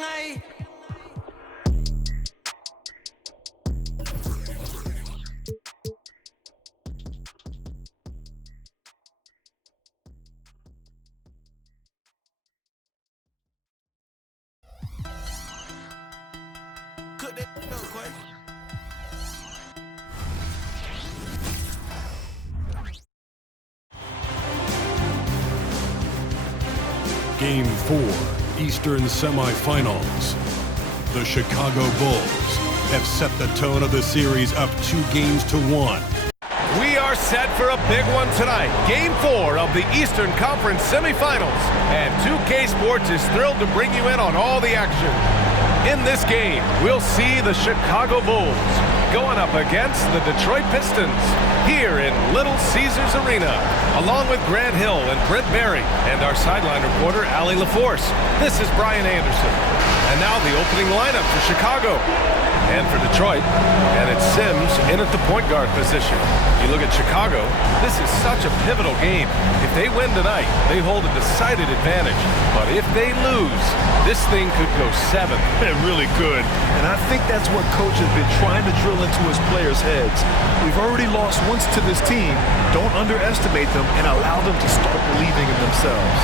ไง Game 4, Eastern Semifinals. The Chicago Bulls have set the tone of the series up 2-1. We are set for a big one tonight. Game 4 of the Eastern Conference Semifinals. And 2K Sports is thrilled to bring you in on all the action. In this game, we'll see the Chicago Bulls going up against the Detroit Pistons here in Little Caesars Arena, along with Grant Hill and Brent Barry and our sideline reporter, Allie LaForce. This is Brian Anderson. And now the opening lineup for Chicago and for Detroit, and it's Sims in at the point guard position. You look at Chicago, this is such a pivotal game. If they win tonight, they hold a decided advantage. But if they lose, this thing could go 7. It really could. And I think that's what coach has been trying to drill into his players' heads. We've already lost once to this team. Don't underestimate them and allow them to start believing in themselves.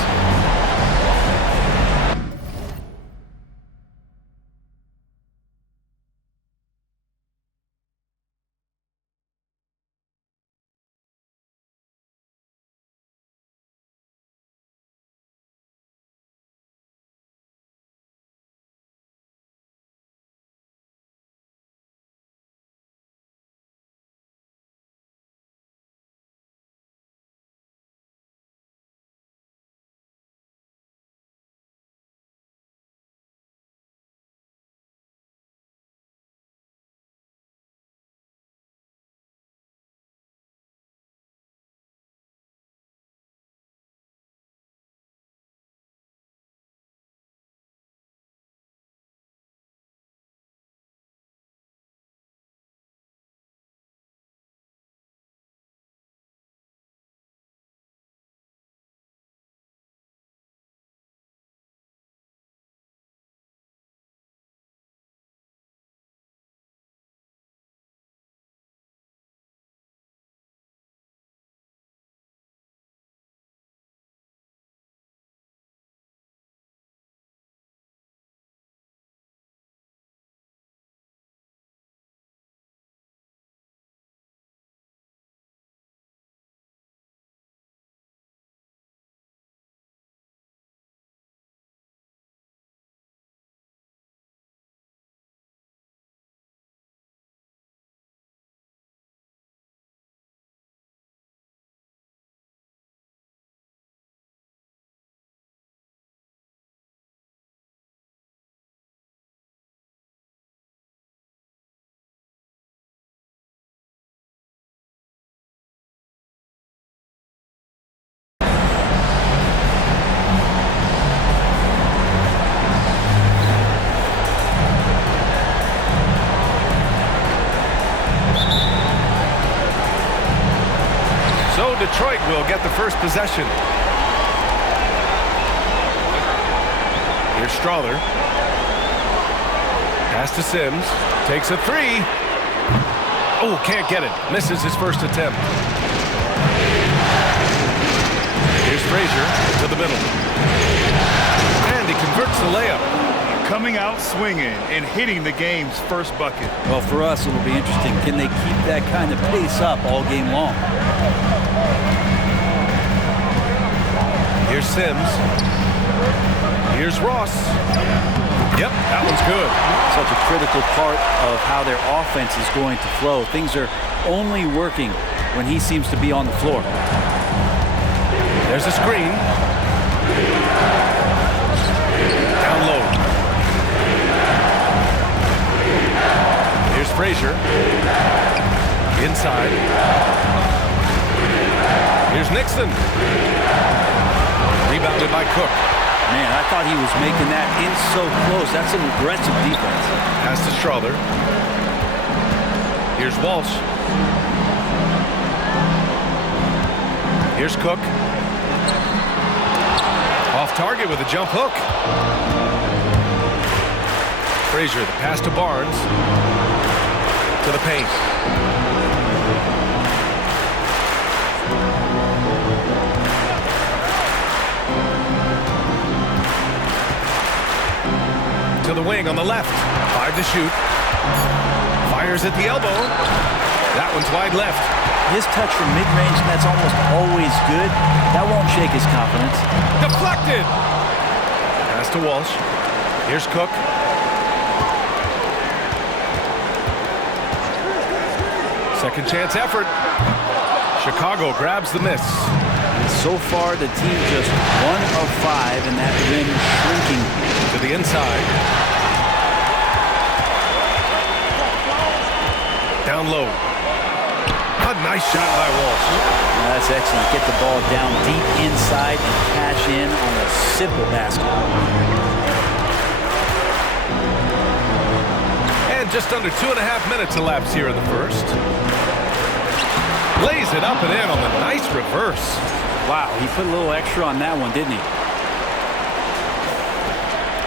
Detroit will get the first possession. Here's Strawther. Pass to Sims. Takes a 3. Oh, can't get it. Misses his first attempt. Here's Frazier to the middle. And he converts the layup. Coming out swinging and hitting the game's first bucket. Well, for us, it'll be interesting. Can they keep that kind of pace up all game long? Here's Sims. Here's Ross. Yep, that one's good. Such a critical part of how their offense is going to flow. Things are only working when he seems to be on the floor. There's a screen. Down low. Here's Frazier. Inside. Here's Nixon. Rebounded by Cook. Man, I thought he was making that in so close. That's an aggressive defense. Pass to Strawther. Here's Walsh. Here's Cook. Off target with a jump hook. Frazier, the pass to Barnes. To the paint. To the wing on the left. 5 to shoot. Fires at the elbow. That one's wide left. His touch from mid-range, that's almost always good. That won't shake his confidence. Deflected. Pass to Walsh. Here's Cook. Second chance effort. Chicago grabs the miss. And so far, the team just 1 of 5, and that rim shrinking. To the inside. Down low. A nice shot by Walsh. That's excellent. Get the ball down deep inside and cash in on a simple basket. And just under 2.5 minutes elapsed here in the first. Lays it up and in on the nice reverse. Wow, he put a little extra on that one, didn't he?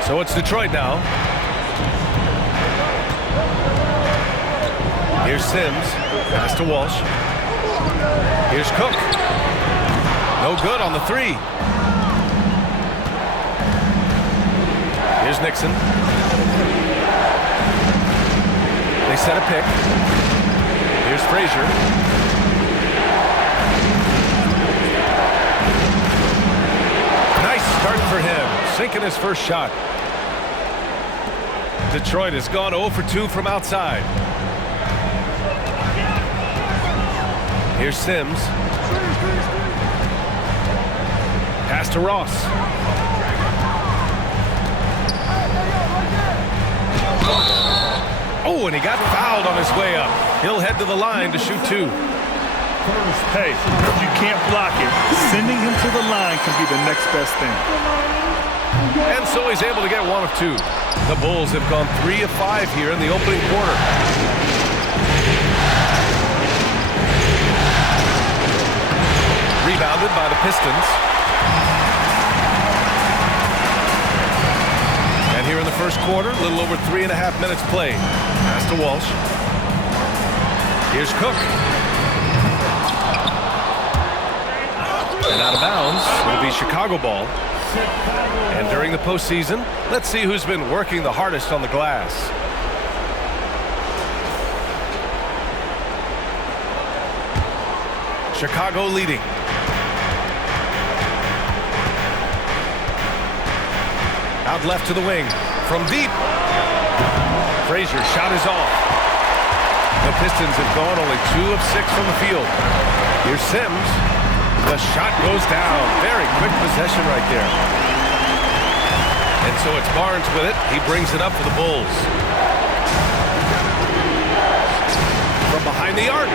So it's Detroit now. Here's Sims. Pass to Walsh. Here's Cook. No good on the 3. Here's Nixon. They set a pick. Here's Frazier. Nice start for him. Sinking his first shot. Detroit has gone 0 for 2 from outside. Here's Sims. Pass to Ross. Oh, and he got fouled on his way up. He'll head to the line to shoot 2. Hey, if you can't block it, sending him to the line can be the next best thing. And so he's able to get 1 of 2. The Bulls have gone 3 of 5 here in the opening quarter. Rebounded by the Pistons. And here in the first quarter, a little over 3.5 minutes played. Pass to Walsh. Here's Cook. And out of bounds, it'll be Chicago ball. And during the postseason, let's see who's been working the hardest on the glass. Chicago leading. Out left to the wing. From deep. Frazier shot is off. The Pistons have gone only 2 of 6 from the field. Here's Sims. The shot goes down. Very quick possession right there. And so it's Barnes with it. He brings it up for the Bulls. From behind the arc.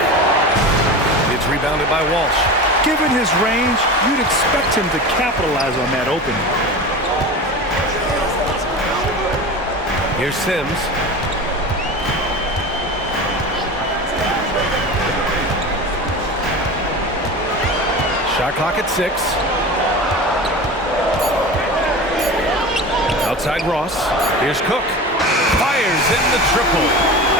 It's rebounded by Walsh. Given his range, you'd expect him to capitalize on that opening. Here's Sims. Shot clock at 6. Outside Ross. Here's Cook. Fires in the triple.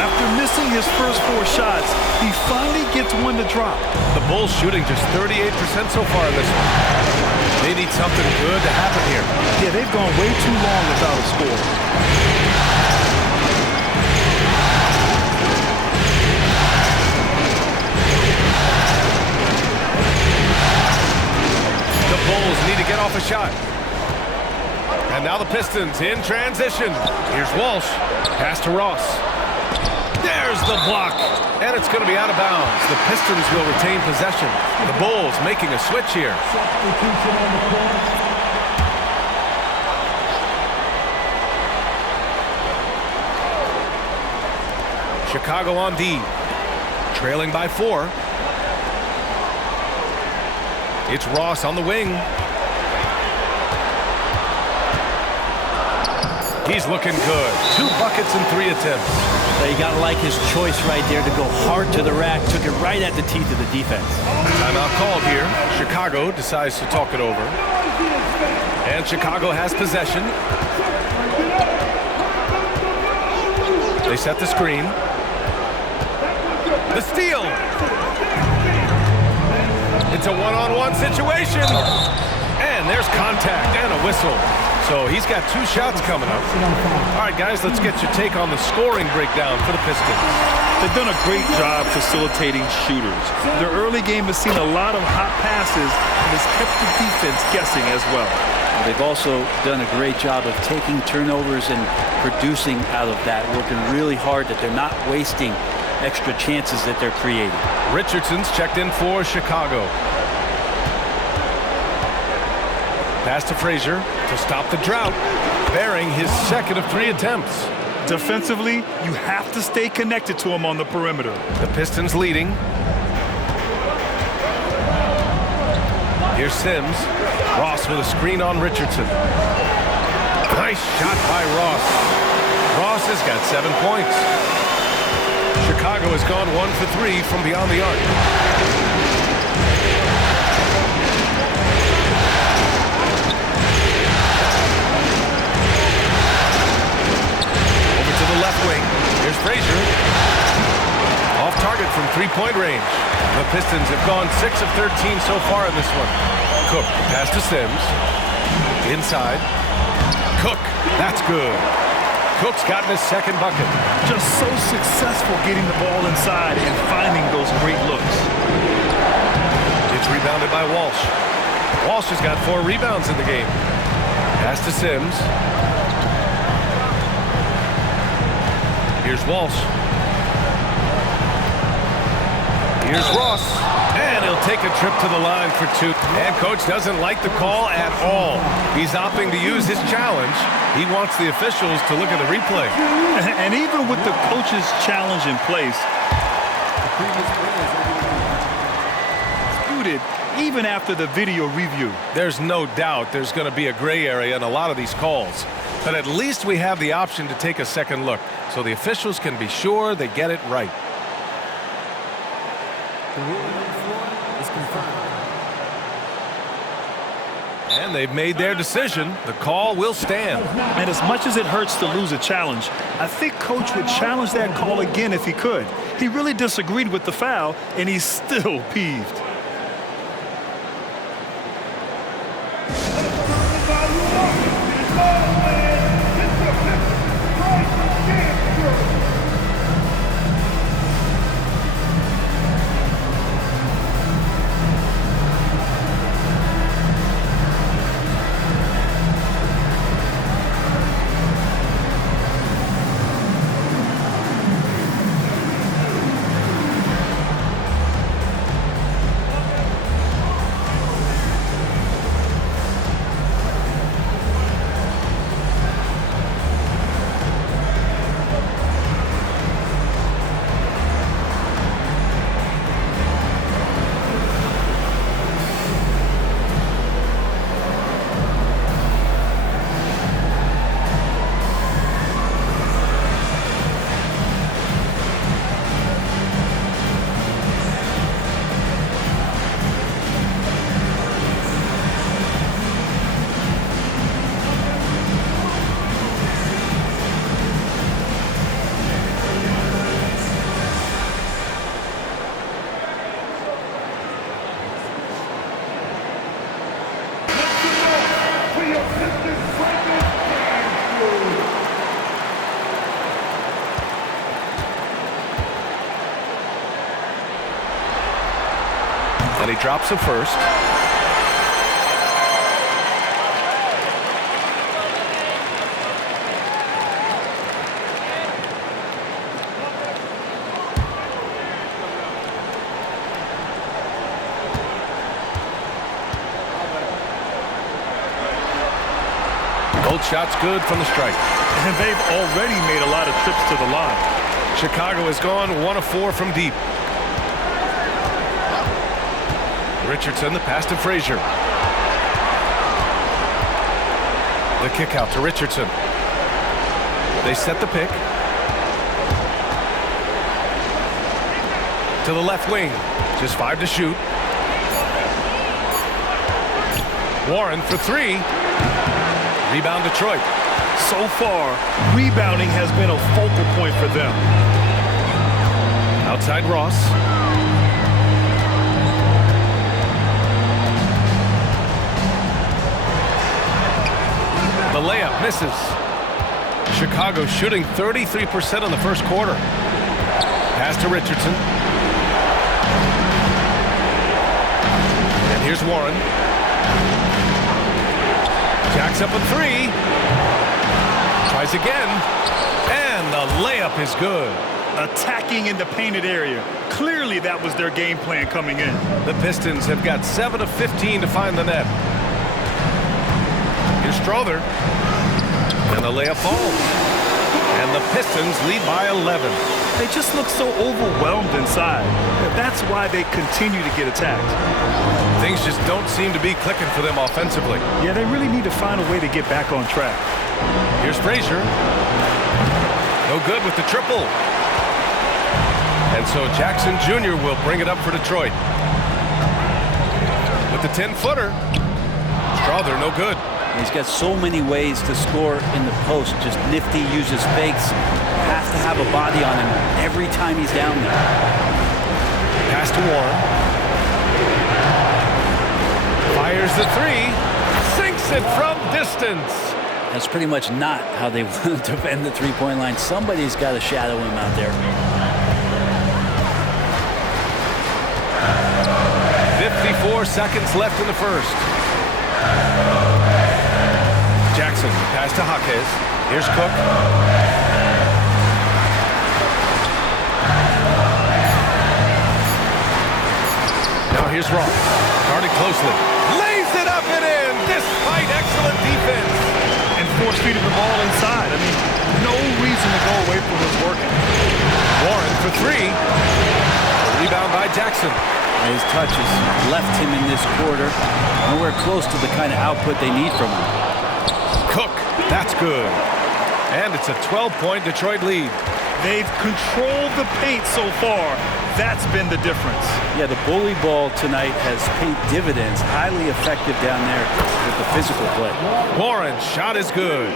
After missing his first 4 shots, he finally gets one to drop. The Bulls shooting just 38% so far in this one. They need something good to happen here. Yeah, they've gone way too long without a score. The Bulls need to get off a shot. And now the Pistons in transition. Here's Walsh. Pass to Ross. There's the block. And it's going to be out of bounds. The Pistons will retain possession. The Bulls making a switch here. Chicago on D. Trailing by 4. It's Ross on the wing. He's looking good. 2 buckets and 3 attempts. So you gotta like his choice right there to go hard to the rack. Took it right at the teeth of the defense. Timeout called here. Chicago decides to talk it over. And Chicago has possession. They set the screen. The steal. It's a one-on-one situation. And there's contact and a whistle. So he's got 2 shots coming up. All right, guys, let's get your take on the scoring breakdown for the Pistons. They've done a great job facilitating shooters. Their early game has seen a lot of hot passes and has kept the defense guessing as well. They've also done a great job of taking turnovers and producing out of that, working really hard that they're not wasting extra chances that they're creating. Richardson's checked in for Chicago. Pass to Frazier to stop the drought, bearing his second of 3 attempts. Defensively, you have to stay connected to him on the perimeter. The Pistons leading. Here's Sims. Ross with a screen on Richardson. Nice shot by Ross. Ross has got 7 points. Chicago has gone 1 for 3 from beyond the arc. Over to the left wing. Here's Frazier. Off target from 3-point range. The Pistons have gone 6 of 13 so far in this one. Cook, pass to Sims. Inside. Cook, that's good. Cook's gotten his second bucket. Just so successful getting the ball inside and finding those great looks. It's rebounded by Walsh. Walsh has got 4 rebounds in the game. Pass to Sims. Here's Walsh. Here's Ross. And he'll take a trip to the line for 2. And coach doesn't like the call at all. He's opting to use his challenge. He wants the officials to look at the replay. And even with the coach's challenge in place, disputed even after the video review. There's no doubt there's going to be a gray area in a lot of these calls. But at least we have the option to take a second look, so the officials can be sure they get it right. The ruling on the floor is confirmed. And they've made their decision. The call will stand. And as much as it hurts to lose a challenge, I think coach would challenge that call again if he could. He really disagreed with the foul, and he's still peeved. And he drops it first. Both shots good from the strike. And they've already made a lot of trips to the line. Chicago has gone 1 of 4 from deep. Richardson, the pass to Frazier. The kick out to Richardson. They set the pick. To the left wing. Just 5 to shoot. Warren for 3. Rebound Detroit. So far, rebounding has been a focal point for them. Outside Ross. The layup misses. Chicago shooting 33% in the first quarter. Pass to Richardson. And here's Warren. Jacks up a three. Tries again. And the layup is good. Attacking in the painted area. Clearly that was their game plan coming in. The Pistons have got 7 of 15 to find the net. Here's Strother. And the layup falls. And the Pistons lead by 11. They just look so overwhelmed inside. That's why they continue to get attacked. Things just don't seem to be clicking for them offensively. Yeah, they really need to find a way to get back on track. Here's Frazier. No good with the triple. And so Jackson Jr. will bring it up for Detroit. With the 10-footer. Strother, no good. He's got so many ways to score in the post. Just nifty, uses fakes. Has to have a body on him every time he's down there. Pass to Warren. Fires the three. Sinks it from distance. That's pretty much not how they want to defend the three-point line. Somebody's got to shadow him out there. 54 seconds left in the first. Jackson, pass to Jaquez. Here's Cook. Now here's Ross. Guarded closely. Lays it up and in, despite excellent defense. And force-feeding the ball inside. I mean, no reason to go away from what's working. Warren for three. Rebound by Jackson. His touches left him in this quarter. Nowhere close to the kind of output they need from him. Cook, that's good. And it's a 12-point Detroit lead. They've controlled the paint so far. That's been the difference. Yeah, the bully ball tonight has paid dividends. Highly effective down there with the physical play. Warren, shot is good.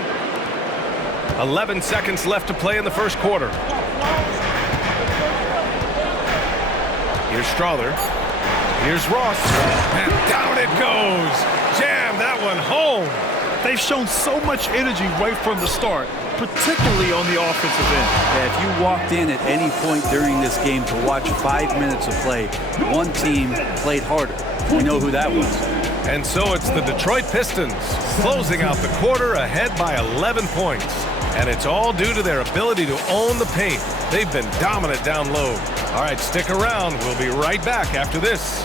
11 seconds left to play in the first quarter. Here's Strother. Here's Ross. And down it goes. Jam that one home. They've shown so much energy right from the start, particularly on the offensive end. Yeah, if you walked in at any point during this game to watch 5 minutes of play, one team played harder. We know who that was. And so it's the Detroit Pistons closing out the quarter ahead by 11 points. And it's all due to their ability to own the paint. They've been dominant down low. All right, stick around. We'll be right back after this.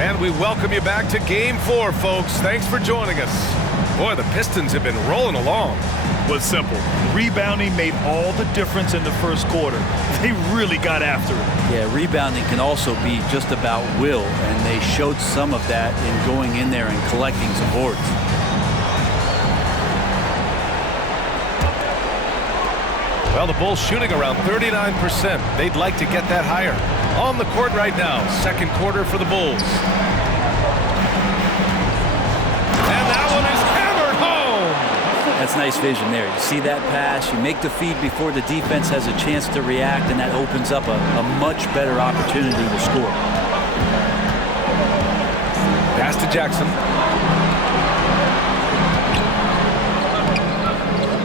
And we welcome you back to Game 4, folks. Thanks for joining us. Boy, the Pistons have been rolling along. Was simple. Rebounding made all the difference in the first quarter. They really got after it. Yeah, rebounding can also be just about will, and they showed some of that in going in there and collecting some boards. Well, the Bulls shooting around 39%. They'd like to get that higher. On the court right now, second quarter for the Bulls. And that one is hammered home. That's nice vision there. You see that pass, you make the feed before the defense has a chance to react, and that opens up a much better opportunity to score. Pass to Jackson.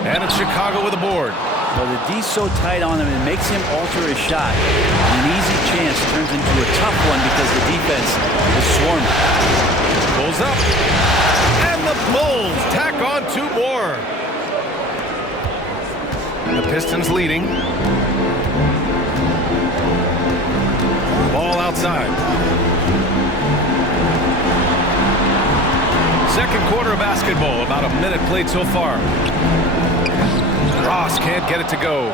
And it's Chicago with a board. Well, the D's so tight on him, it makes him alter his shot. An easy chance turns into a tough one because the defense is swarming. Pulls up. And the Bulls tack on two more. The Pistons leading. Ball outside. Second quarter of basketball. About a minute played so far. Ross can't get it to go.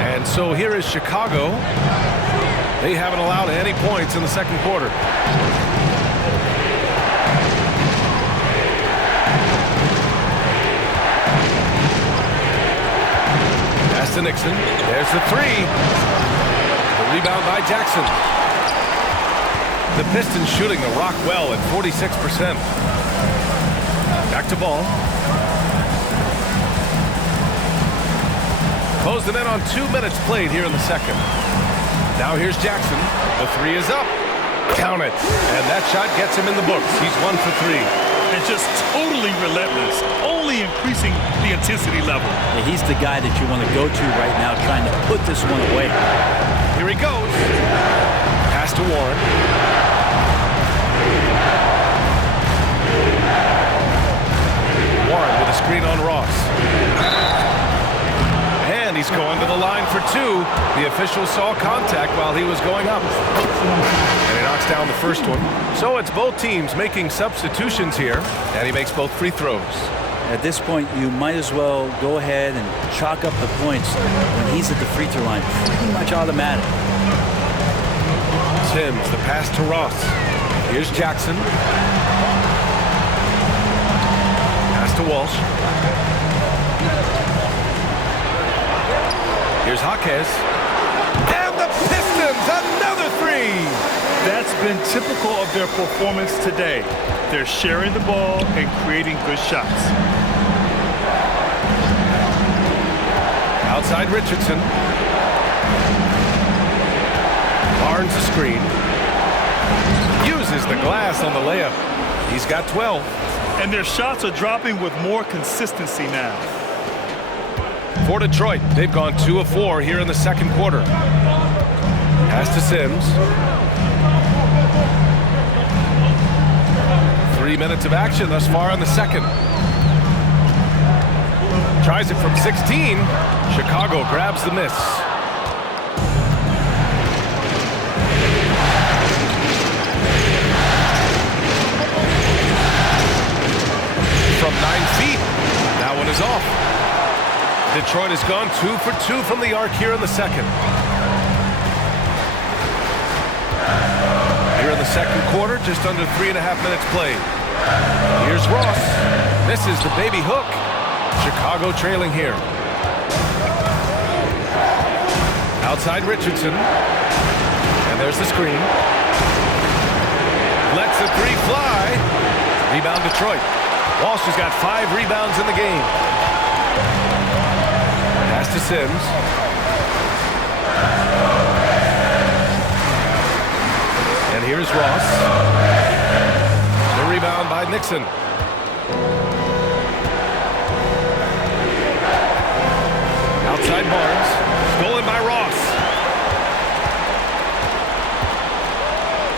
And so here is Chicago. They haven't allowed any points in the second quarter. Pass to Nixon. There's the three. The rebound by Jackson. The Pistons shooting the rock well at 46%. Back to Ball. Close them in on 2 minutes played here in the second. Now here's Jackson. The three is up. Count it. And that shot gets him in the books. He's 1 for 3. And just totally relentless, only increasing the intensity level. Yeah, he's the guy that you want to go to right now, trying to put this one away. Here he goes. Pass to Warren. Warren with a screen on Ross. And he's going to the line for two. The official saw contact while he was going up. And he knocks down the first one. So it's both teams making substitutions here. And he makes both free throws. At this point, you might as well go ahead and chalk up the points when he's at the free throw line. Pretty much automatic. Sims, the pass to Ross. Here's Jackson. Pass to Walsh. Here's Jaquez. And the Pistons, another three! That's been typical of their performance today. They're sharing the ball and creating good shots. Outside Richardson. Barnes a screen. Uses the glass on the layup. He's got 12. And their shots are dropping with more consistency now. For Detroit, they've gone 2 of 4 here in the second quarter. Pass to Sims. 3 minutes of action thus far in the second. Tries it from 16. Chicago grabs the miss. From 9 feet. That one is off. Detroit has gone 2 for 2 from the arc here in the second. Here in the second quarter, just under 3.5 minutes played. Here's Ross. Misses the baby hook. Chicago trailing here. Outside Richardson. And there's the screen. Lets the three fly. Rebound Detroit. Walsh has got 5 rebounds in the game. Pass to Sims. And here's Ross. The rebound by Nixon. Outside Barnes. Stolen by Ross.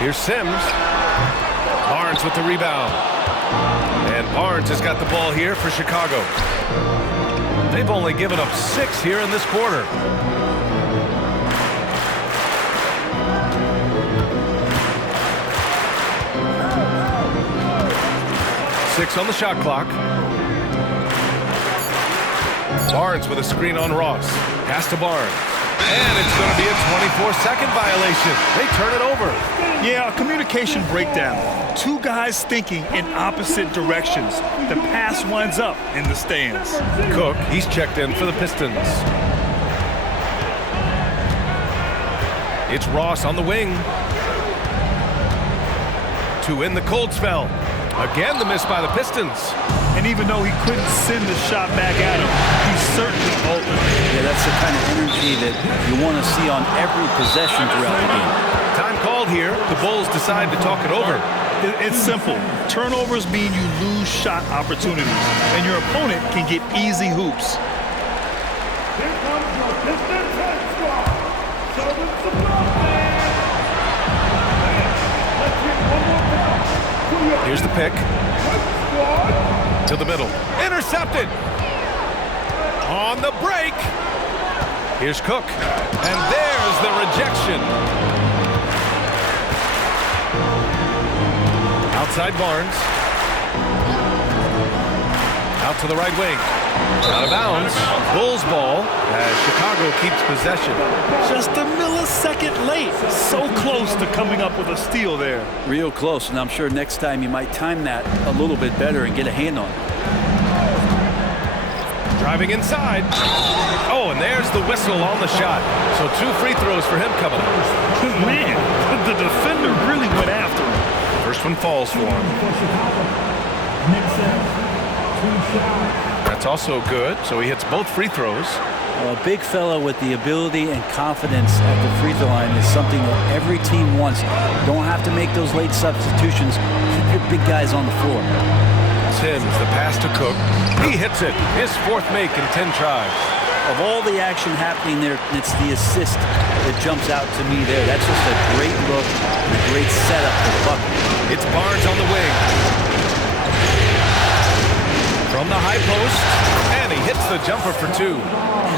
Here's Sims. Barnes with the rebound. And Barnes has got the ball here for Chicago. They've only given up 6 here in this quarter. Six on the shot clock. Barnes with a screen on Ross. Pass to Barnes. And it's going to be a 24-second violation. They turn it over. Yeah, a communication breakdown. 2 guys thinking in opposite directions. The pass winds up in the stands. Cook, he's checked in for the Pistons. It's Ross on the wing. To end the cold spell. Again, the miss by the Pistons. And even though he couldn't send the shot back at him, he's certainly open. Yeah, that's the kind of energy that you want to see on every possession throughout the game. Time called here. The Bulls decide to talk it over. It's simple. Turnovers mean you lose shot opportunities, and your opponent can get easy hoops. Here comes your Pistons head squad. Show them some love. Let's hit one more time. Here's the pick. To the middle. Intercepted. On the break. Here's Cook. And there's the rejection. Outside Barnes. Out to the right wing. Out of bounds. Bulls ball as Chicago keeps possession. Just a millisecond late. So close to coming up with a steal there. Real close, and I'm sure next time you might time that a little bit better and get a hand on it. Driving inside. Oh, and there's the whistle on the shot. So 2 free throws for him coming up. Man, the defender really went after him. First one falls for him. That's also good. So he hits both free throws. A big fellow with the ability and confidence at the free throw line is something that every team wants. Don't have to make those late substitutions. Keep your big guys on the floor. Sims, the pass to Cook. He hits it. His 4th make in 10 tries. Of all the action happening there, it's the assist that jumps out to me there. That's just a great look and a great setup for the bucket. It's Barnes on the wing. From the high post, and he hits the jumper for 2.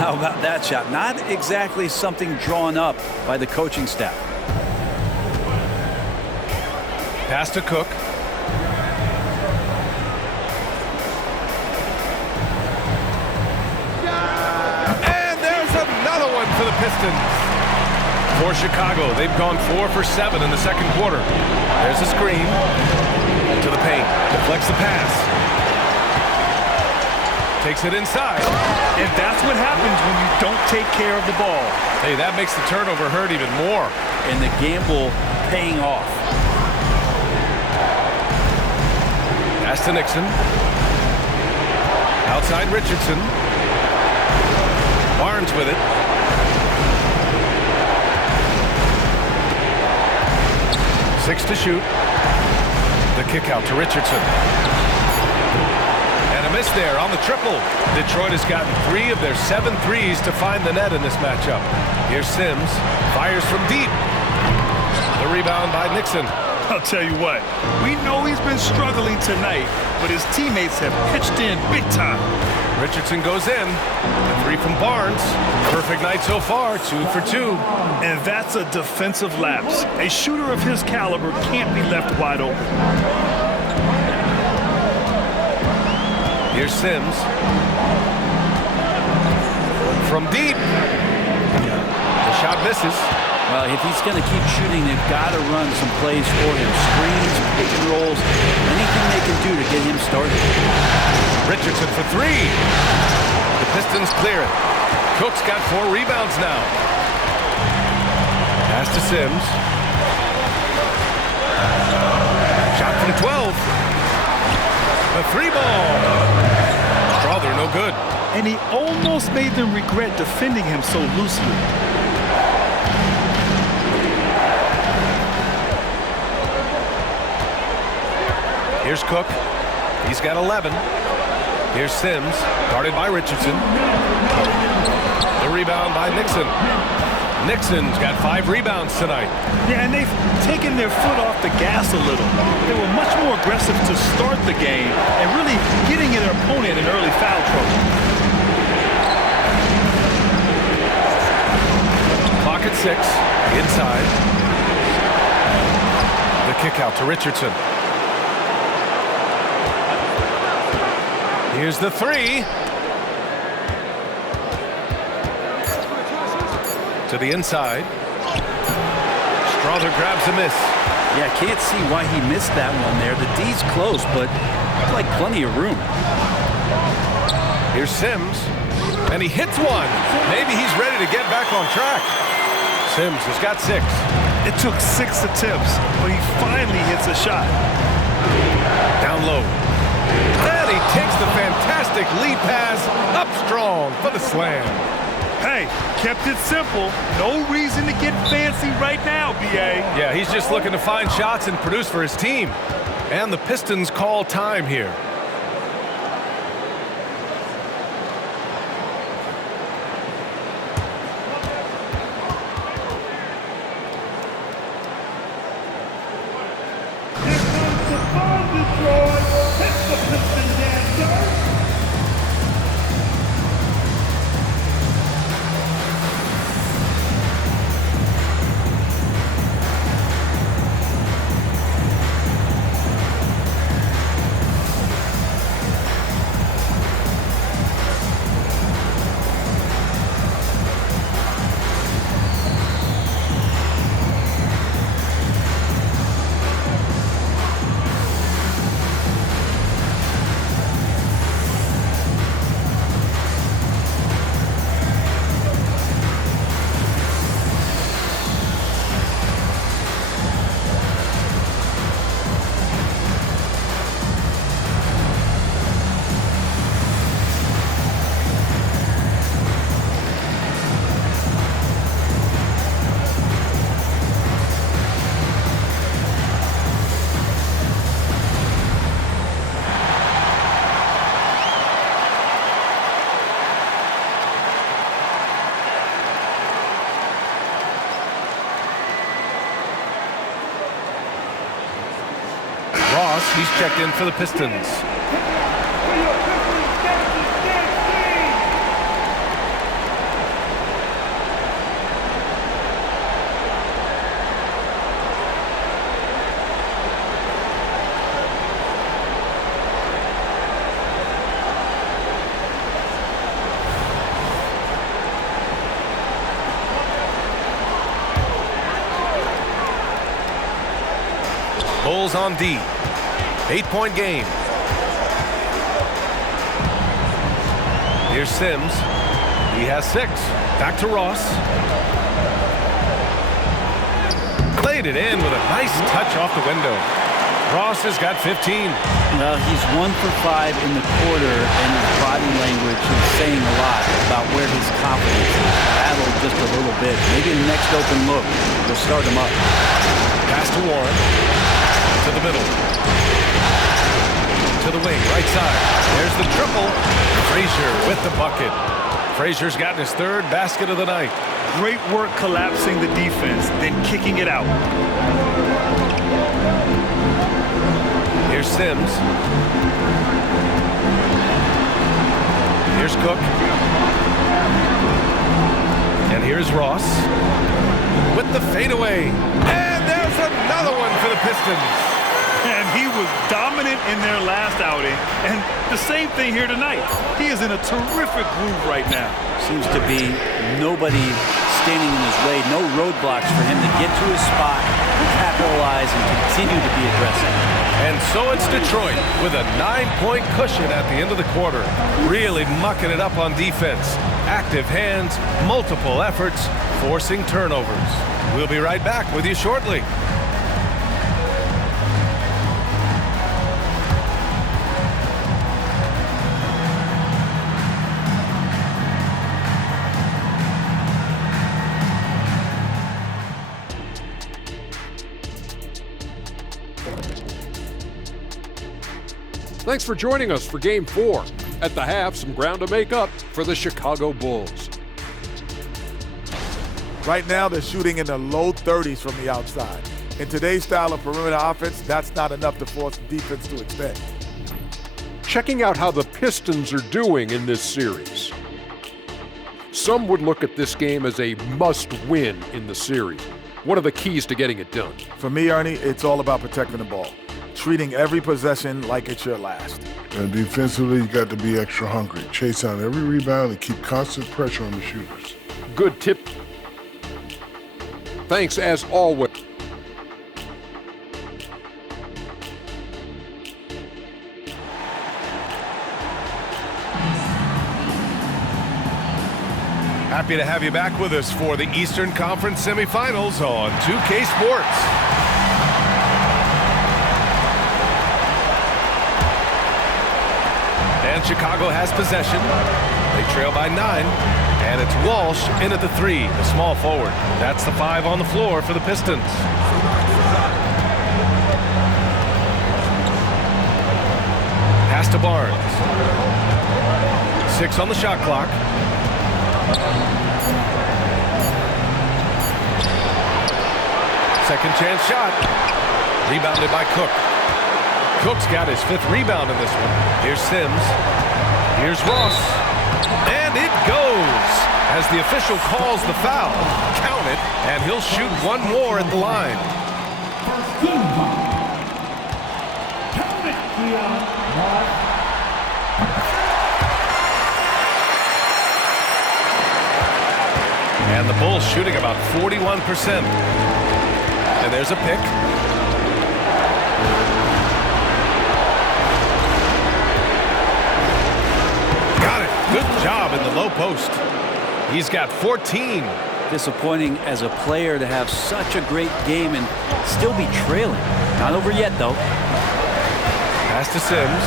How about that shot? Not exactly something drawn up by the coaching staff. Pass to Cook. For the Pistons. For Chicago, they've gone 4 for 7 in the second quarter. There's a screen to the paint. Deflects the pass. Takes it inside. And that's what happens when you don't take care of the ball. Hey, that makes the turnover hurt even more. And the gamble paying off. Pass to Nixon. Outside Richardson. Barnes with it. 6 to shoot. The kick out to Richardson. And a miss there on the triple. Detroit has gotten 3 of their 7 threes to find the net in this matchup. Here's Sims. Fires from deep. The rebound by Nixon. I'll tell you what, we know he's been struggling tonight, but his teammates have pitched in big time. Richardson goes in. The 3 from Barnes. Perfect night so far, 2 for 2. And that's a defensive lapse. A shooter of his caliber can't be left wide open. Here's Sims. From deep. The shot misses. Well, if he's going to keep shooting, they've got to run some plays for him. Screens, pick and rolls, anything they can do to get him started. Richardson for 3. The Pistons clear it. Cook's got 4 rebounds now. Pass to Sims. Shot from 12. A 3-ball. Strawther, no good. And he almost made them regret defending him so loosely. Here's Cook. He's got 11. Here's Sims, guarded by Richardson. The rebound by Nixon. Nixon's got 5 rebounds tonight. Yeah, and they've taken their foot off the gas a little. They were much more aggressive to start the game and really getting their opponent in early foul trouble. Clock at 6. Inside. The kick out to Richardson. Here's the 3. To the inside. Strawther grabs a miss. Yeah, can't see why he missed that one there. The D's close, but like plenty of room. Here's Sims. And he hits one. Maybe he's ready to get back on track. Sims has got 6. It took 6 attempts, but he finally hits a shot. Down low. And he takes the fantastic lead pass up strong for the slam. Hey, kept it simple. No reason to get fancy right now, B.A. Yeah, he's just looking to find shots and produce for his team. And the Pistons call time here. Ross, he's checked in for the Pistons. Bulls on D. 8-point game. Here's Sims. He has 6. Back to Ross. Played it in with a nice touch off the window. Ross has got 15. Well, he's 1 for 5 in the quarter, and his body language is saying a lot about where his confidence is. Battled just a little bit. Maybe the next open look will start him up. Pass to Warren. To the middle. To the wing, right side. There's the triple. Frazier with the bucket. Frazier's gotten his 3rd basket of the night. Great work collapsing the defense, then kicking it out. Here's Sims. Here's Cook. And here's Ross. With the fadeaway. And there's another one for the Pistons. And he was dominant in their last outing. And the same thing here tonight. He is in a terrific groove right now. Seems to be nobody standing in his way, no roadblocks for him to get to his spot, capitalize, and continue to be aggressive. And so it's Detroit with a 9-point cushion at the end of the quarter. Really mucking it up on defense. Active hands, multiple efforts, forcing turnovers. We'll be right back with you shortly. Thanks for joining us for Game 4. At the half, some ground to make up for the Chicago Bulls. Right now, they're shooting in the low 30s from the outside. In today's style of perimeter offense, that's not enough to force the defense to extend. Checking out how the Pistons are doing in this series. Some would look at this game as a must-win in the series. What are the keys to getting it done? For me, Ernie, it's all about protecting the ball. Treating every possession like it's your last. And defensively, you got to be extra hungry. Chase out every rebound and keep constant pressure on the shooters. Good tip. Thanks as always. Happy to have you back with us for the Eastern Conference semifinals on 2K Sports. And Chicago has possession. They trail by 9. And it's Walsh in at the 3, the small forward. That's the 5 on the floor for the Pistons. Pass to Barnes. 6 on the shot clock. Second chance shot. Rebounded by Cook. Cook's got his 5th rebound in this one. Here's Sims. Here's Ross. And it goes as the official calls the foul. Count it, and he'll shoot one more at the line. Count it, Keon. And the Bulls shooting about 41%. And there's a pick. Got it. Good job in the low post. He's got 14. Disappointing as a player to have such a great game and still be trailing. Not over yet, though. Pass to Sims.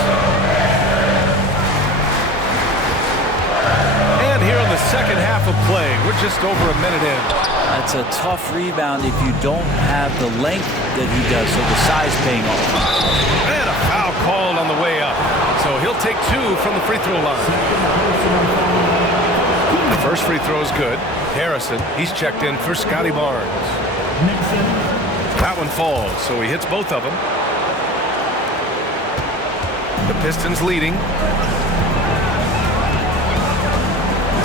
And here in the second half of play, we're just over a minute in. That's a tough rebound if you don't have the length that he does, so the size paying off. And a foul called on the way up. So he'll take 2 from the free throw line. The first free throw is good. Harrison, he's checked in for Scotty Barnes. That one falls, so he hits both of them. The Pistons leading.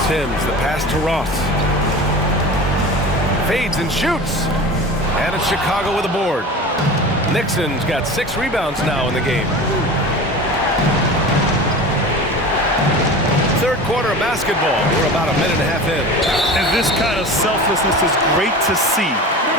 Sims, the pass to Ross. Fades and shoots. And it's Chicago with a board. Nixon's got 6 rebounds now in the game. Third quarter of basketball. We're about a minute and a half in. And this kind of selflessness is great to see.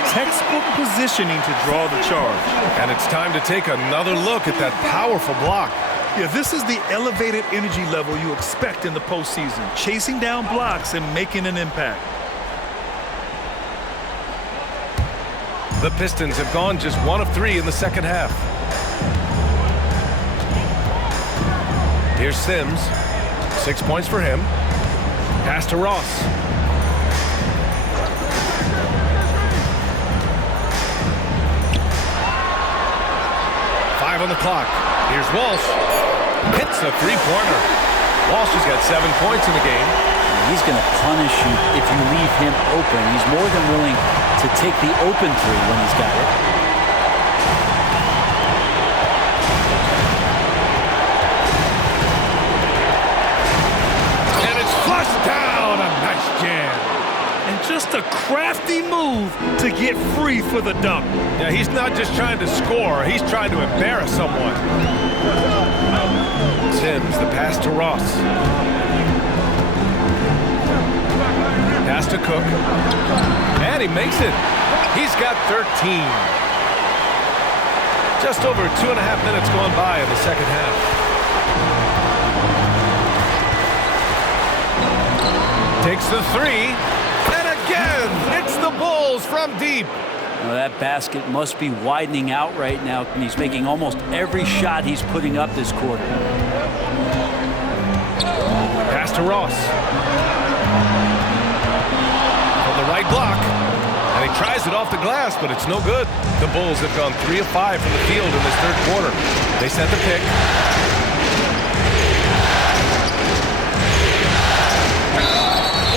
Textbook positioning to draw the charge. And it's time to take another look at that powerful block. Yeah, this is the elevated energy level you expect in the postseason. Chasing down blocks and making an impact. The Pistons have gone just 1 of 3 in the second half. Here's Sims. 6 points for him. Pass to Ross. On the clock. Here's Walsh. Hits a three-pointer. Walsh has got 7 points in the game. He's going to punish you if you leave him open. He's more than willing to take the open three when he's got it. And it's flushed down. A nice jam. And just a crafty move to get free for the dunk. Yeah, he's not just trying to score. He's trying to embarrass someone. Sims, the pass to Ross. Pass to Cook. And he makes it. He's got 13. Just over 2.5 minutes gone by in the second half. Takes the three. And again, it's the Bulls from deep. Well, that basket must be widening out right now, and he's making almost every shot he's putting up this quarter. Pass to Ross. From the right block. And he tries it off the glass, but it's no good. The Bulls have gone 3 of 5 from the field in this third quarter. They set the pick.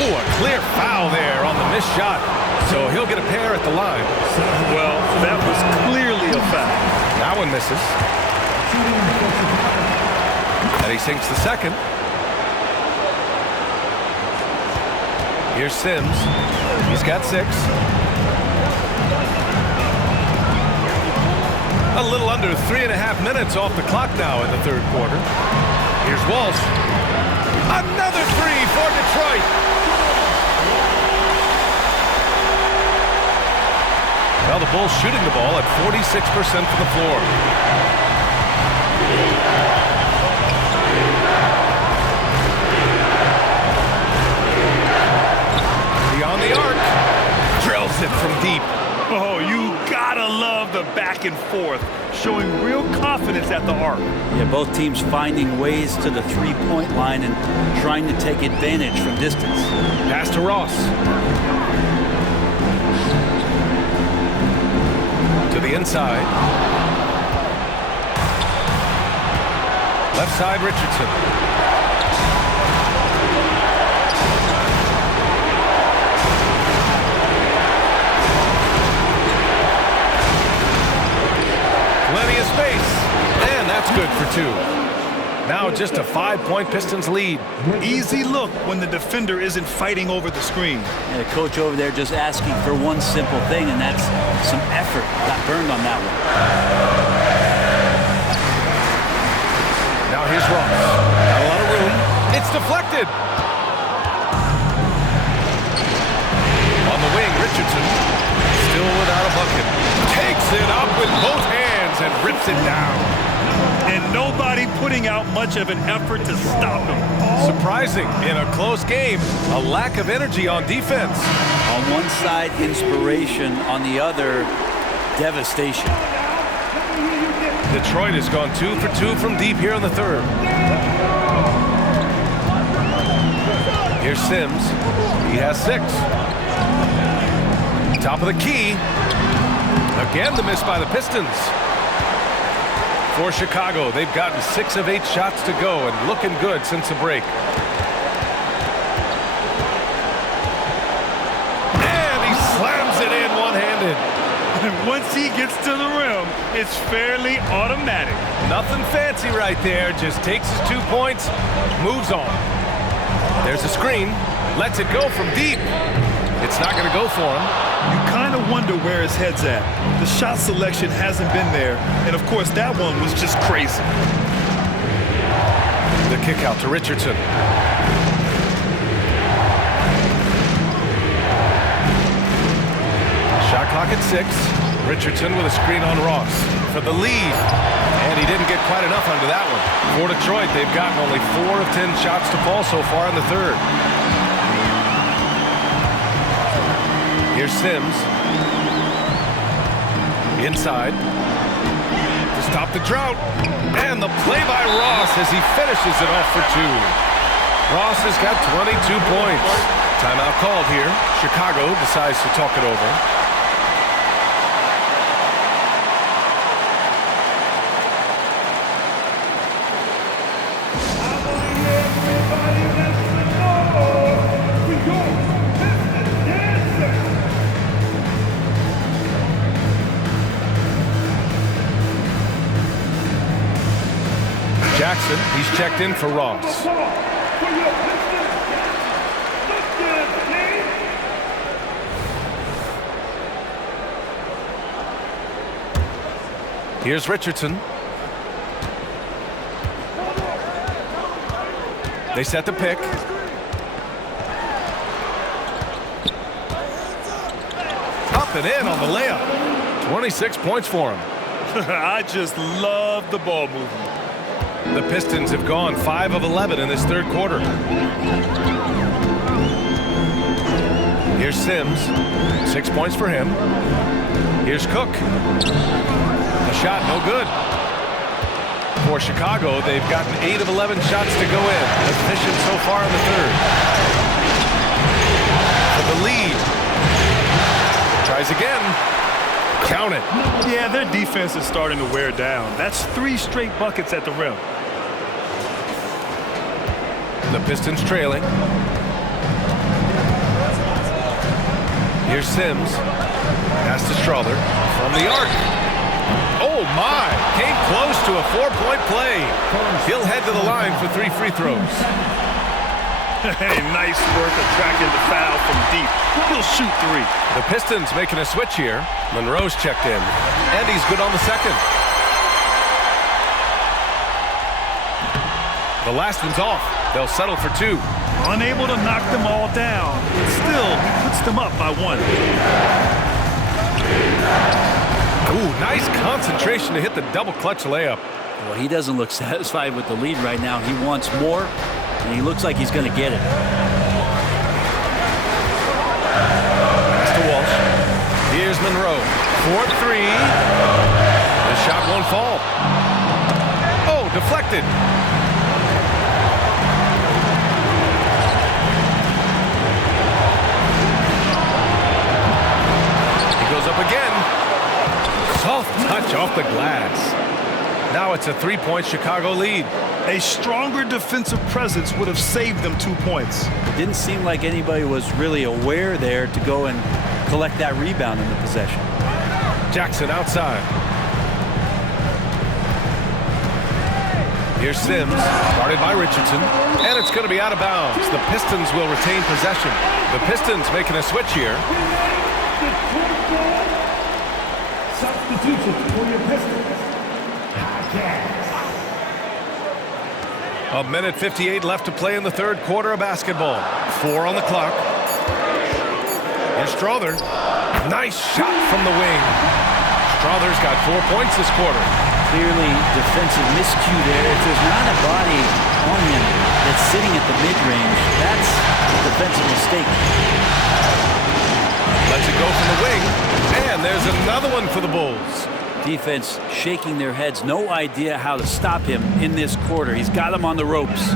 Oh, a clear foul there on the missed shot. So he'll get a pair at the line. Well, that was clearly a foul. That one misses. And he sinks the second. Here's Sims. He's got 6. A little under 3.5 minutes off the clock now in the third quarter. Here's Walsh. Another 3 for Detroit. Well, the Bulls shooting the ball at 46% from the floor. Beyond the arc. Drills it from deep. Oh, you gotta love the back and forth, showing real confidence at the arc. Yeah, both teams finding ways to the three-point line and trying to take advantage from distance. Pass to Ross. To the inside. Left side, Richardson. Plenty of space. And that's good for 2. Now just a 5-point Pistons lead. Easy look when the defender isn't fighting over the screen. And the coach over there just asking for one simple thing, and that's some effort. Got burned on that one. Now here's Ross. Got a lot of room. It's deflected. On the wing, Richardson. Still without a bucket. Takes it up with both hands and rips it down. And nobody putting out much of an effort to stop him. Surprising in a close game, a lack of energy on defense. On one side, inspiration. On the other, devastation. Detroit has gone 2 for 2 from deep here in the third. Here's Sims. He has 6. Top of the key. Again, the miss by the Pistons. For Chicago, they've gotten 6 of 8 shots to go and looking good since the break. And he slams it in one-handed. Once he gets to the rim, it's fairly automatic. Nothing fancy right there. Just takes his 2 points, moves on. There's a screen. Lets it go from deep. It's not going to go for him. You kind of wonder where his head's at. The shot selection hasn't been there. And, of course, that one was just crazy. The kick out to Richardson. Shot clock at 6. Richardson with a screen on Ross for the lead. And he didn't get quite enough under that one. For Detroit, they've gotten only 4 of 10 shots to fall so far in the third. Here's Sims. Inside. To stop the drought. And the play by Ross as he finishes it off for 2. Ross has got 22 points. Timeout called here. Chicago decides to talk it over. Jackson, he's checked in for Ross. Here's Richardson. They set the pick. Up and in on the layup. 26 points for him. I just love the ball movement. The Pistons have gone 5 of 11 in this third quarter. Here's Sims. 6 points for him. Here's Cook. The shot no good. For Chicago, they've gotten 8 of 11 shots to go in. Efficient so far in the third. For the lead. Tries again. Count it. Yeah, their defense is starting to wear down. That's 3 straight buckets at the rim. The Pistons trailing. Here's Sims. Pass to Strother. From the arc. Oh, my. Came close to a 4-point play. He'll head to the line for 3 free throws. Hey, nice work attracting the foul from deep. He'll shoot 3. The Pistons making a switch here. Monroe's checked in. And he's good on the second. The last one's off. They'll settle for 2. Unable to knock them all down. Still, he puts them up by 1. Ooh, nice concentration to hit the double clutch layup. Well, he doesn't look satisfied with the lead right now. He wants more, and he looks like he's going to get it. Pass to Walsh. Here's Monroe. 4-3. The shot won't fall. Oh, deflected. Up again. Soft touch off the glass. Now it's a 3-point Chicago lead. A stronger defensive presence would have saved them 2 points. It didn't seem like anybody was really aware there to go and collect that rebound in the possession. Jackson outside. Here's Sims, guarded by Richardson, and it's going to be out of bounds. The Pistons will retain possession. The Pistons making a switch here. Substitution for your Pistons. A minute 58 left to play in the third quarter of basketball. 4 on the clock. Here's Strother. Nice shot from the wing. Strother's got 4 points this quarter. Clearly defensive miscue there. If there's not a body on him that's sitting at the mid-range, that's a defensive mistake. Lets it go from the wing. And there's another one for the Bulls. Defense shaking their heads. No idea how to stop him in this quarter. He's got him on the ropes.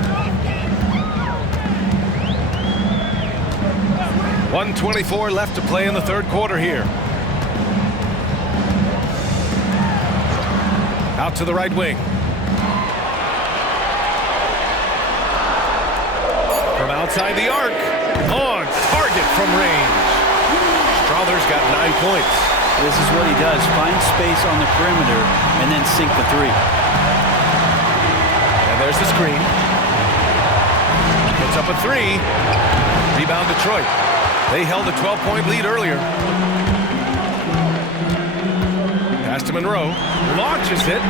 1:24 left to play in the third quarter here. Out to the right wing. From outside the arc. On target from range. Strother's got 9 points. This is what he does. Find space on the perimeter and then sink the three. And there's the screen. Puts up a three. Rebound Detroit. They held a 12-point lead earlier. Pass to Monroe. Launches it.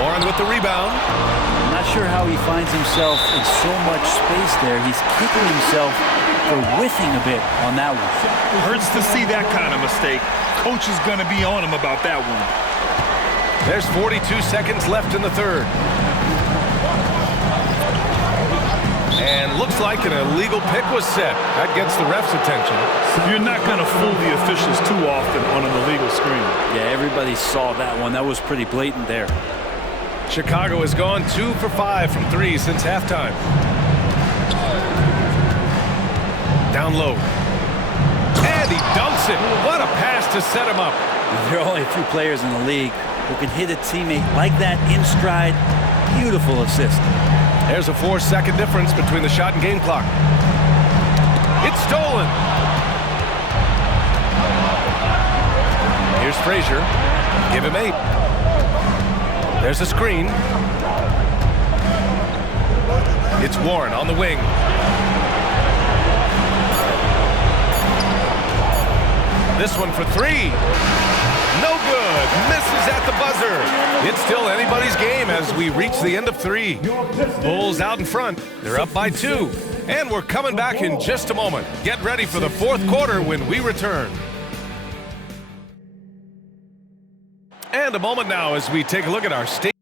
Warren with the rebound. I'm not sure how he finds himself in so much space there. He's kicking himself for whiffing a bit on that one. Hurts to see that kind of mistake. Coach is going to be on him about that one. There's 42 seconds left in the third. And looks like an illegal pick was set. That gets the ref's attention. You're not going to fool the officials too often on an illegal screen. Yeah, everybody saw that one. That was pretty blatant there. Chicago has gone 2 for 5 from 3 since halftime. Down low. And he dunks it. What a pass to set him up. There are only a few players in the league who can hit a teammate like that in stride. Beautiful assist. There's a 4-second difference between the shot and game clock. It's stolen. Here's Frazier. Give him 8. There's a screen. It's Warren on the wing. This one for 3. No good. Misses at the buzzer. It's still anybody's game as we reach the end of 3. Bulls out in front. They're up by 2. And we're coming back in just a moment. Get ready for the fourth quarter when we return. And a moment now as we take a look at our state.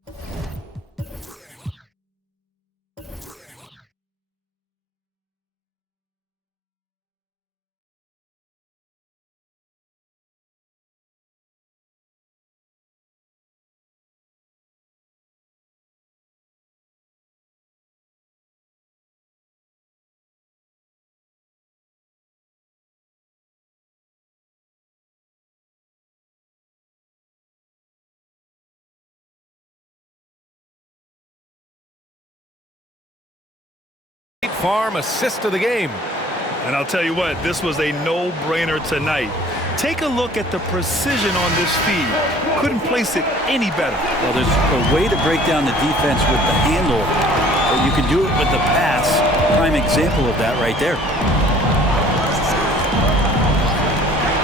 Farm assist of the game. And I'll tell you what, this was a no-brainer tonight. Take a look at the precision on this feed. Couldn't place it any better. Well, there's a way to break down the defense with the handle, but you can do it with the pass. Prime example of that right there.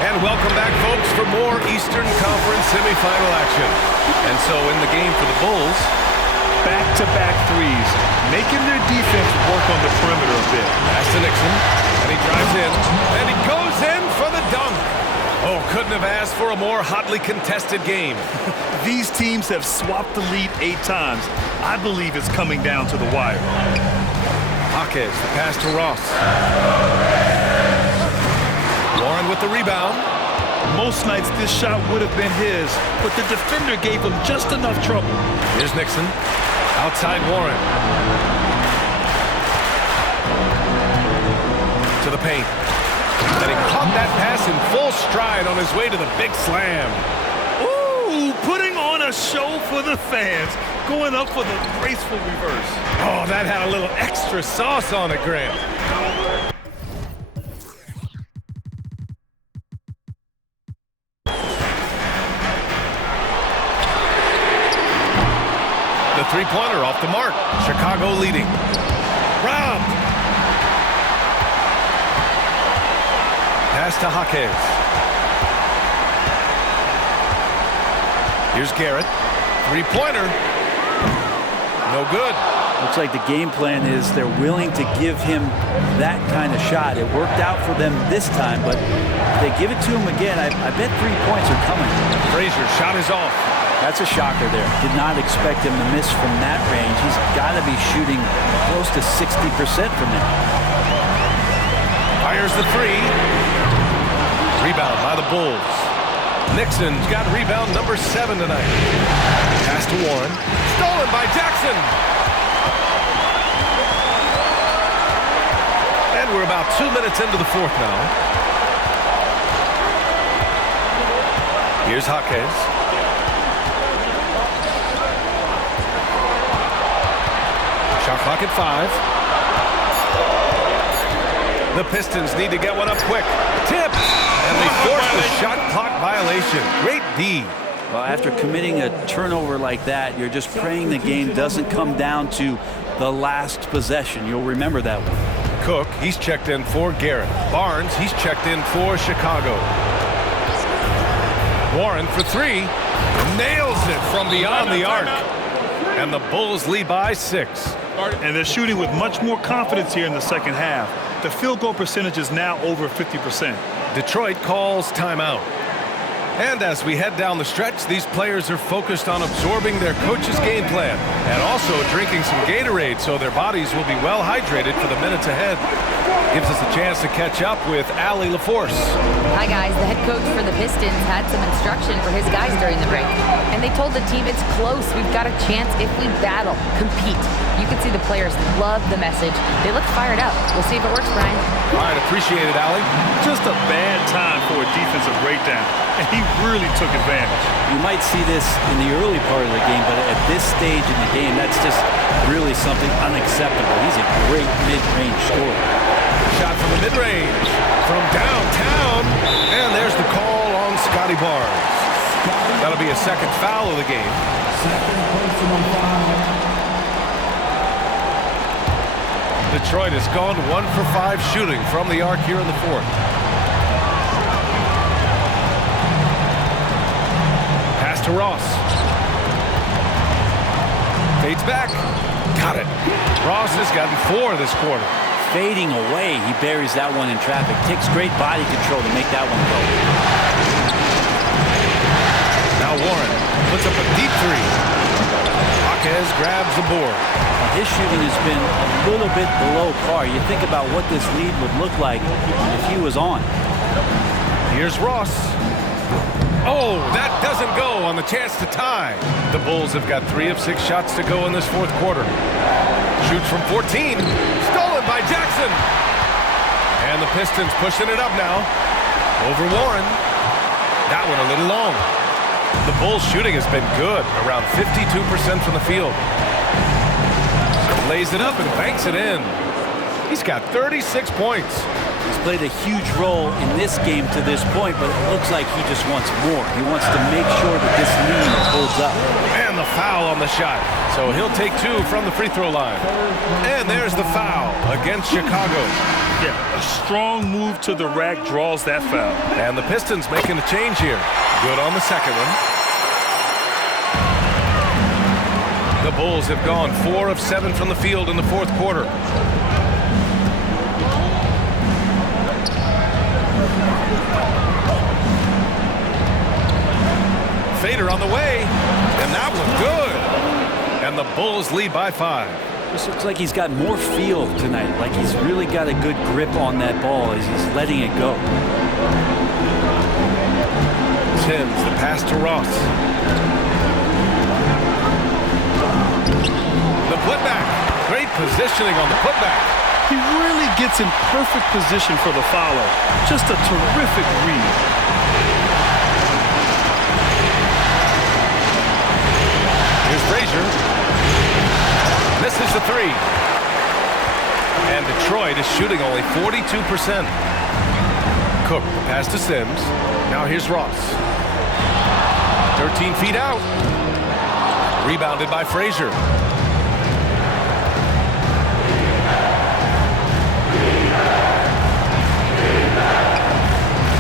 And welcome back, folks, for more Eastern Conference semifinal action. And so in the game for the Bulls, back-to-back threes, making their defense work on the perimeter a bit. Pass to Nixon, and he drives in, and he goes in for the dunk. Oh, couldn't have asked for a more hotly contested game. These teams have swapped the lead 8 times. I believe it's coming down to the wire. Jaquez, the pass to Ross. Warren with the rebound. Most nights this shot would have been his, but the defender gave him just enough trouble. Here's Nixon. Outside Warren. To the paint. And he caught that pass in full stride on his way to the big slam. Ooh, putting on a show for the fans. Going up for the graceful reverse. Oh, that had a little extra sauce on it, Graham. The three-pointer off the mark. Chicago leading. Robbed. Pass to Jaquez. Here's Garrett. Three-pointer. No good. Looks like the game plan is they're willing to give him that kind of shot. It worked out for them this time, but if they give it to him again, I bet 3 points are coming. Frazier, shot is off. That's a shocker there. Did not expect him to miss from that range. He's got to be shooting close to 60% from there. Fires the three. Rebound by the Bulls. Nixon's got rebound number 7 tonight. Pass to Warren. Stolen by Jackson. And we're about 2 minutes into the fourth now. Here's Jaquez. Shot clock at 5. The Pistons need to get one up quick. tipped, and they forced the shot clock violation. Great D. Well, after committing a turnover like that, you're just praying the game doesn't come down to the last possession. You'll remember that one. Cook, he's checked in for Garrett. Barnes, he's checked in for Chicago. Warren for three. Nails it from beyond the arc. And the Bulls lead by 6. And they're shooting with much more confidence here in the second half. The field goal percentage is now over 50%. Detroit calls timeout. And as we head down the stretch, these players are focused on absorbing their coach's game plan and also drinking some Gatorade so their bodies will be well hydrated for the minutes ahead. Gives us a chance to catch up with Allie LaForce. Hi, guys. The head coach for the Pistons had some instruction for his guys during the break. And they told the team it's close. We've got a chance if we battle, compete. You can see the players love the message. They look fired up. We'll see if it works, Brian. All right, appreciate it, Allie. Just a bad time for a defensive breakdown. And he really took advantage. You might see this in the early part of the game, but at this stage in the game, that's just really something unacceptable. He's a great mid-range scorer. Shot from the mid-range, from downtown, and there's the call on Scotty Barnes. That'll be a second foul of the game. Detroit has gone 1 for 5 shooting from the arc here in the fourth. Pass to Ross. Fades back. Got it. Ross has gotten 4 this quarter. Fading away, he buries that one in traffic. Takes great body control to make that one go. Now Warren puts up a deep three. Jaquez grabs the board. His shooting has been a little bit below par. You think about what this lead would look like if he was on. Here's Ross. Oh, that doesn't go on the chance to tie. The Bulls have got 3 of 6 shots to go in this fourth quarter. Shoots from 14. Stolen by Jackson. And the Pistons pushing it up now. Over Warren. That one a little long. The Bulls shooting has been good. Around 52% from the field. Lays it up and banks it in. He's got 36 points. He's played a huge role in this game to this point, but it looks like he just wants more. He wants to make sure that this lead holds up. And the foul on the shot. So he'll take 2 from the free throw line. And there's the foul against Chicago. Yeah, a strong move to the rack draws that foul. And the Pistons making a change here. Good on the second one. The Bulls have gone 4 of 7 from the field in the fourth quarter. Fader on the way, and that was good. And the Bulls lead by 5. This looks like he's got more feel tonight, like he's really got a good grip on that ball as he's letting it go. Sims, the pass to Ross. The putback. Great positioning on the putback. He really gets in perfect position for the follow. Just a terrific read. Here's Frazier. Misses the 3. And Detroit is shooting only 42%. Cook, the pass to Sims. Now here's Ross. 13 feet out. Rebounded by Frazier.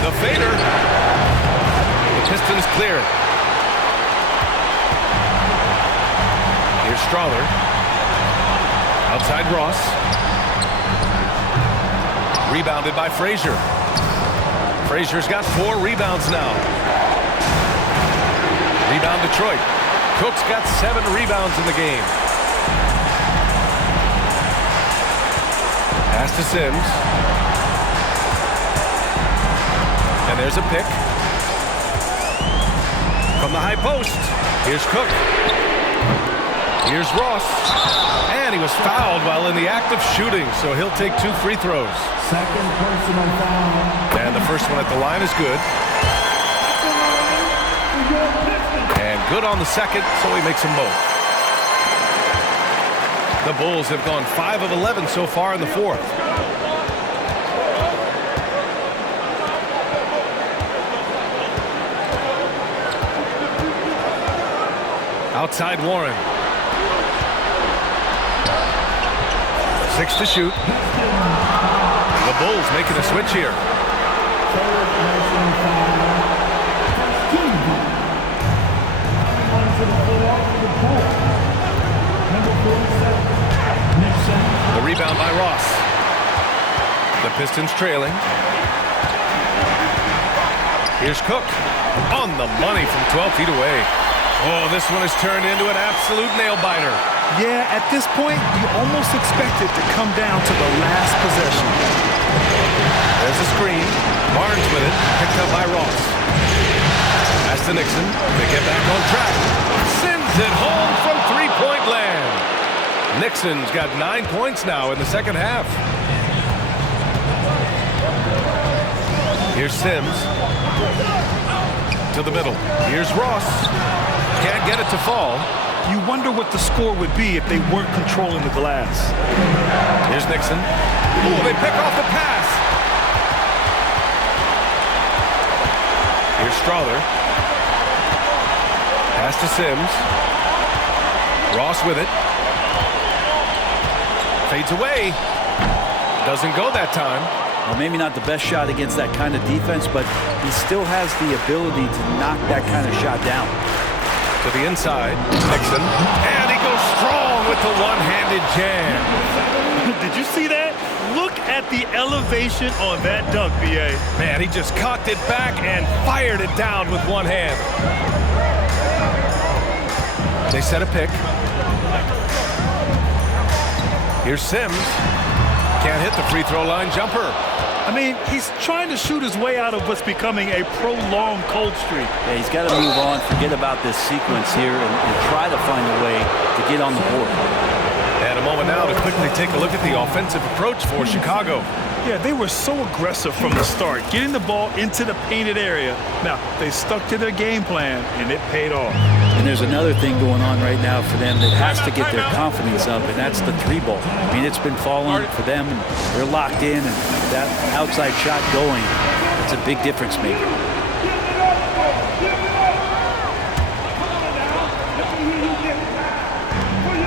The fader. The Pistons clear it. Here's Strawler. Outside Ross. Rebounded by Frazier. Frazier's got 4 rebounds now. Rebound Detroit. Cook's got 7 rebounds in the game. Pass to Sims. And there's a pick. From the high post. Here's Cook. Here's Ross. And he was fouled while in the act of shooting, so he'll take 2 free throws. Second personal foul. And the first one at the line is good. And good on the second, so he makes them both. The Bulls have gone 5 of 11 so far in the fourth. Outside Warren. 6 to shoot. The Bulls making a switch here. The rebound by Ross. The Pistons trailing. Here's Cook. On the money from 12 feet away. Oh, this one has turned into an absolute nail-biter. Yeah, at this point, you almost expect it to come down to the last possession. There's a screen. Barnes with it. Picked up by Ross. Pass to Nixon. They get back on track. Sends it home from three-point land. Nixon's got 9 points now in the second half. Here's Sims. To the middle. Here's Ross. Can't get it to fall. You wonder what the score would be if they weren't controlling the glass. Here's Nixon. Oh, they pick off the pass. Here's Strother. Pass to Sims. Ross with it. Fades away. Doesn't go that time. Well, maybe not the best shot against that kind of defense, but he still has the ability to knock that kind of shot down. To the inside, Nixon, and he goes strong with the one-handed jam. Did you see that? Look at the elevation on that dunk, B.A. Man, he just cocked it back and fired it down with one hand. They set a pick. Here's Sims. Can't hit the free throw line jumper. I mean, he's trying to shoot his way out of what's becoming a prolonged cold streak. Yeah, he's got to move on, forget about this sequence here, and try to find a way to get on the board. And a moment now to quickly take a look at the offensive approach for Chicago. Yeah, they were so aggressive from the start, getting the ball into the painted area. Now, they stuck to their game plan, and it paid off. And there's another thing going on right now for them that has to get their confidence up, and that's the three ball. I mean, it's been falling for them, and they're locked in, and that outside shot going, it's a big difference maker.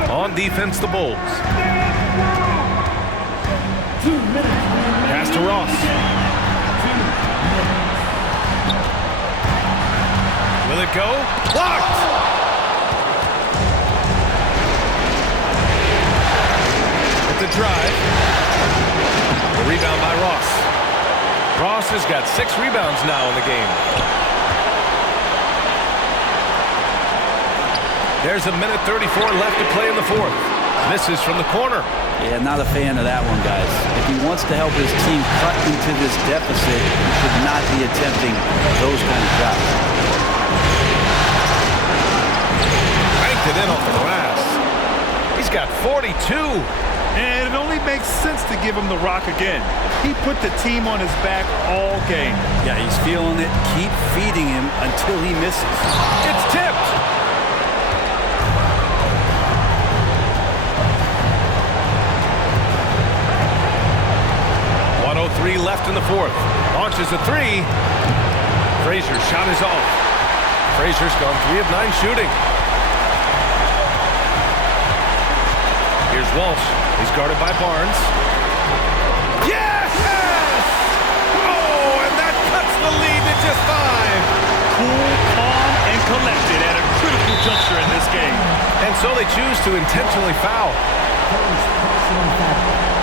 On defense, the Bulls. Pass to Ross. Will it go? Blocked! With the drive. The rebound by Ross. Ross has got 6 rebounds now in the game. There's a minute 34 left to play in the fourth. Misses from the corner. Yeah, not a fan of that one, guys. If he wants to help his team cut into this deficit, he should not be attempting those kind of shots. Banked it in off the glass. He's got 42. And it only makes sense to give him the rock again. He put the team on his back all game. Yeah, he's feeling it. Keep feeding him until he misses. It's tipped. .03 left in the fourth. Launches a three. Frazier's shot is off. Frazier's gone 3 of 9 shooting. Here's Walsh. He's guarded by Barnes. Yes! Oh, and that cuts the lead to just 5. Cool, calm, and collected at a critical juncture in this game. And so they choose to intentionally foul. First personal foul.